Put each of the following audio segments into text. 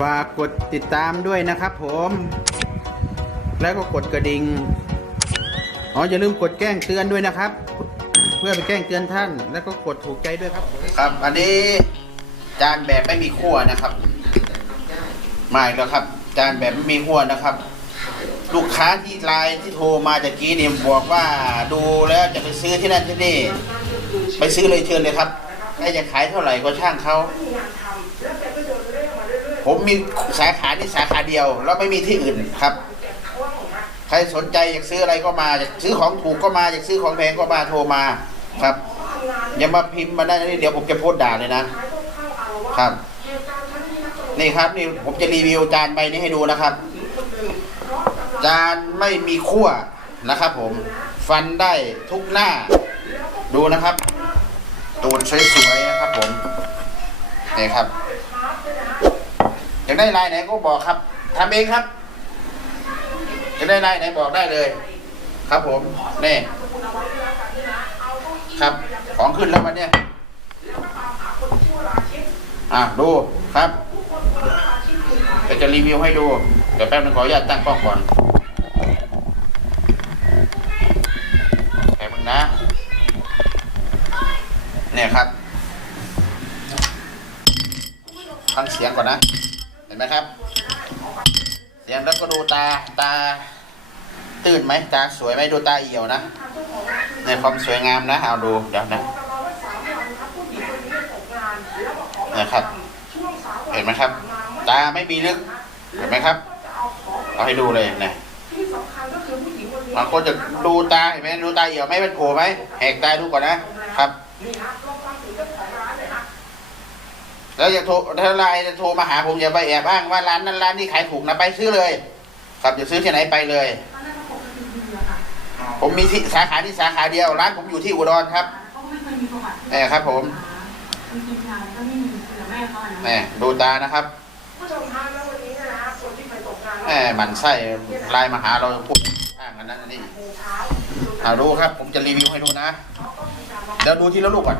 ฝากกดติดตามด้วยนะครับผม แล้วก็กดกระดิ่งอ๋ออย่าลืมกดแจ้งเตือนด้วยนะครับ เพื่อไปแจ้งเตือนท่าน แล้วก็กดถูกใจด้วยครับ ครับ อันนี้จานแบบไม่มีขั้วนะครับมาอีกแล้วครับ จานแบบไม่มีขั้วนะครับ ลูกค้าที่ไลน์ที่โทรมาจากกี้เนี่ยบอกว่าดูแล้วจะไปซื้อที่นั่นที่นี่ ไปซื้อเลยเชิญเลยครับใครจะขายเท่าไหร่ก็ช่างเขา ผมมีสาขานี่สาขาเดียว แล้วไม่มีที่อื่นครับ ใครสนใจอยากซื้ออะไรก็มาอยากซื้อของถูกก็มาอยากซื้อของแพงก็มาโทรมาครับ อย่ามาพิมพ์มาได้นี่เดี๋ยวผมจะโพสต์ด่าเลยนะครับ นี่ครับนี่ผมจะรีวิวจานใบนี้ให้ดูนะครับ จานไม่มีขั้วนะครับผมฟันได้ทุกหน้า ดูนะครับ ตูดสวยๆนะครับผมนี่ครับ อยากได้ลายไหนก็บอกครับทำเองครับอยากได้ลายไหนบอกได้เลย ครับผมนี่ครับของขึ้นแล้ววันเนี้ยอะดูครับเดี๋ยวจะรีวิวให้ดูเดี๋ยวแป๊บนึงขออนุญาตตั้งกล้องก่อนแป๊บนึงนะเนี่ยครับฟังเสียงก่อนนะ ไหมครับ เสียงแล้วก็ดูตาตาตื่นไหมตาสวยไหมดูตาเอี่ยวนะในความสวยงามนะเอาดูเดี๋ยวนะนะครับ เห็นไหมครับ ตาไม่มีลึกเห็นไหมครับเอาให้ดูเลยนะบางคนจะดูตาเห็นไหมดูตาเอี่ยวไหมเป็นโผล่ไหมแหกตาดูก่อนนะครับ แล้วอย่าโทรถ้าไลน์จะโทรมาหาผมอย่าไปแอบอ้างว่าร้านนั้นร้านนี้ขายถูกนะไปซื้อเลย ครับจะซื้อที่ไหนไปเลยผมมีที่สาขาที่สาขาเดียว ร้านผมอยู่ที่อุดรครับเขาไม่เคยมีประวัตินี่ครับ ผมจริงๆงานก็ไม่มีเผื่อแม่เขาอะนะนี่ดูตานะครับผู้ชมคะแล้ววันนี้เนยนะฮะคนที่ไปตกงานแหมหมันไส้ไลน์มาหาเราพูดอ้างกันนั้นอันนี่โมงเช้าเอาดูครับ ผมจะรีวิวให้ดูนะ เดี๋ยวดูทีละลูกก่อน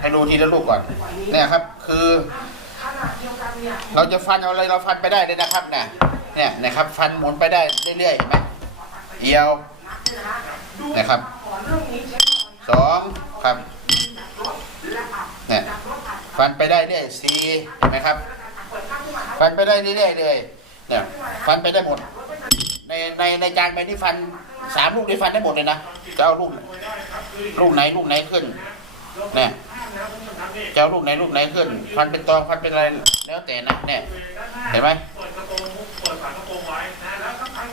ให้ดูทีละลูกก่อน เนี่ยครับ คือเราจะฟันเอาอะไรเราฟันไปได้เลยนะครับเนี่ยเนี่ยนะครับ ฟันหมุนไปได้เรื่อยๆเห็นไหมเอียวนะครับสองครับเนี่ยฟันไปได้เรื่อยสี่เห็นไหมครับ ฟันไปได้เรื่อยๆเลยเนี่ยฟันไปได้หมด ในในในจานใบที่ฟันสามลูกที่ฟันได้หมดเลยนะจะเอาลูกลูกไหนลูกไหนขึ้นเนี่ย จะเอาลูกไหนลูกไหนขึ้นฟันเป็นตองฟันเป็นอะไรแล้วแต่นะเนี่ยเห็นไหม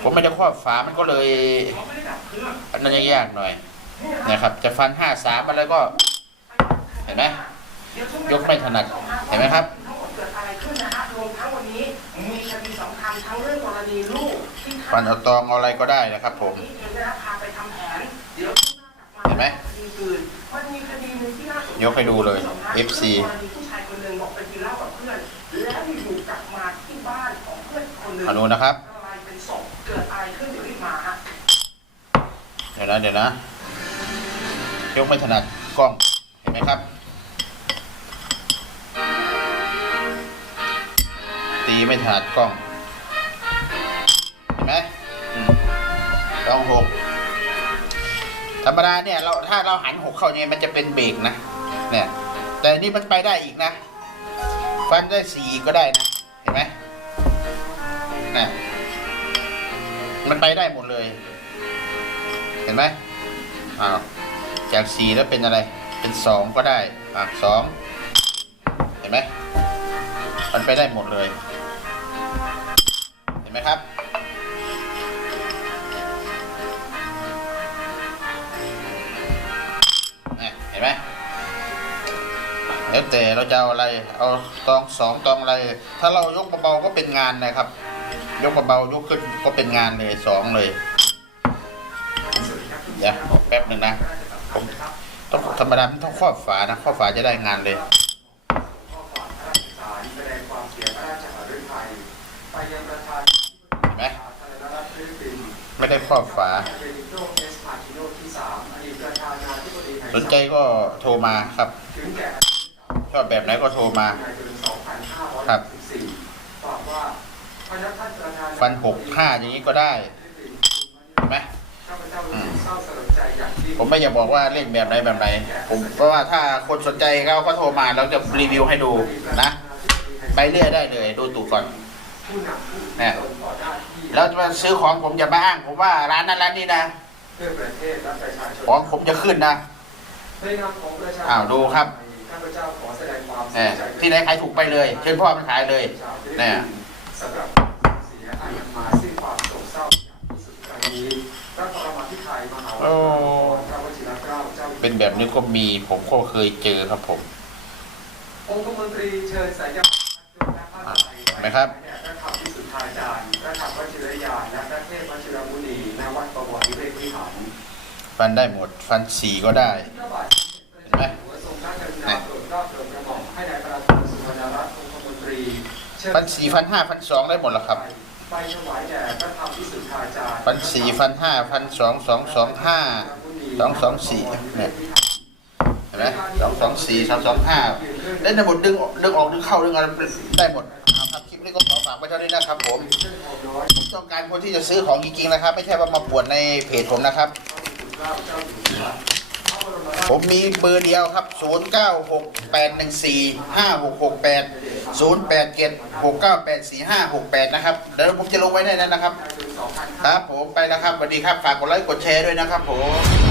ผมไม่ได้ครอบฝามันก็เลยอันนั้นยากๆหน่อยนะครับ จะฟันห้าสามอะไรก็ เห็นไหมยกไม่ถนัดเห็นไหมครับทั้งหมดเกิดอะไรขึ้นนะฮะรวมทั้งวันนี้มีคดีสำคัญทั้งเรื่องกรณีลูกที่ฟันเอาตองเอาอะไรก็ได้นะครับ ผมที่เองได้รับพาไปทำแผนเดี๋ยวเห็นไหม ยกให้ดูเลย FC กรณีผู้ชายคนหนึ่งบอกไปกินเหล้ากับเพื่อนแล้วอยู่ๆกลับมาที่บ้านของเพื่อนคนหนึ่งมาดูนะครับกลายเป็นศพเกิดอะไรขึ้นเดี๋ยวรีบมาฮะเดี๋ยวนะเดี๋ยวนะยกไม่ถนัดกล้องเห็นไหมครับ ตีไม่ถนัดกล้อง ธรรมดาเนี่ยเราถ้าเราหันหกเข้าเนี่ยมันจะเป็นเบรกนะ เนี่ย แต่นนี่มันไปได้อีกนะ ฟันได้สี่ก็ได้นะ เห็นไหมเนี่ยมันไปได้หมดเลย เห็นไหมอ้าวจากสี่แล้วเป็นอะไร เป็นสองก็ได้อะสองเห็นไหมมันไปได้หมดเลย เห็นไหมครับ ห็นไหมแล้วแต่เราจะเอาอะไร เอาตองสองตองอะไร ถ้าเรายกเบาๆก็เป็นงานนะครับ ยกเบาๆยกขึ้นก็เป็นงานเลยสองเลยเดี๋ยวแป๊บหนึ่งนะต้องธรรมดามันต้องครอบฝานะครอบฝาจะได้งานเลยไม่ได้ครอบฝา นใจก็โทรมาครับ ชอบแบบไหนก็โทรมาครับฟันหกห้าอย่างนี้ก็ได้ไหมผมไม่อยากบอกว่าเลขแบบไหนแบบไหนผมเพราะว่าถ้าคนสนใจเขาก็โทรมาเราจะรีวิวให้ดูนะ ไปเรื่อยได้เลย ดูตู่ก่อนนำผู้เนี่ยตนต่อหน้าที่แล้วมาซื้อของผมอย่ามาอ้าง ผมว่าร้านนั้นร้านนี้นะของผมจะขึ้นนะ ในนามของประชาชนอ้าวดูครับ ข้าพเจ้าขอแสดงความเอเสียอใจที่ไหนขายถูกไปเลย เชิญพ่อมันขายเลย เนี่ย สำหรับความเสียอันนำมาซึ่งความโศกเศร้าอย่างที่สุดครั้งนี้พระปรมาภิไธยมหาวโอ้ชิรพระวชิรเกล้าเจ้าอยู่หัว เป็นแบบนี้ก็มีผมก็เคยเจอครับผม องคมนตรีเชิญสายยาเห็นไหมครับ พระธรรมวิสุทธาจารย์พระธรรมวชิรยานและพระเทพวชิรมุนีณวัดประวัติเวทวิหาร ฟันได้หมด ฟันสีก็ได้ เชิญฟันสีฟันห้าฟันสองได้หมดแล้วครับไปถวายแด่พระธรรมวิสุทธาจารย์ฟันสี่ฟันห้าฟันสองสองสองห้าสองสองสี่เนี่ยเห็นไหมสองสองสี่สองสองห้าเล่นได้หมดดึงออกดึงออกดึงเข้าดึงอะไรได้หมดเอาครับคลิปนี้ก็ขอฝากไว้เท่านี้นะครับผมผมต้องการคนที่จะซื้อของจริงๆนะครับ ไม่ใช่ว่ามาปวดในเพจผมนะครับ ผมมีเบอร์เดียวครับ 0 9 6 8 1 4 5 6 6 8 0 8 7 6 9 8 4 5 6 8 นะครับ เดี๋ยวผมจะลงไว้ในนั้นนะครับ ครับผมไปแล้วครับสวัสดีครับ ฝากกดไลค์กดแชร์ด้วยนะครับผม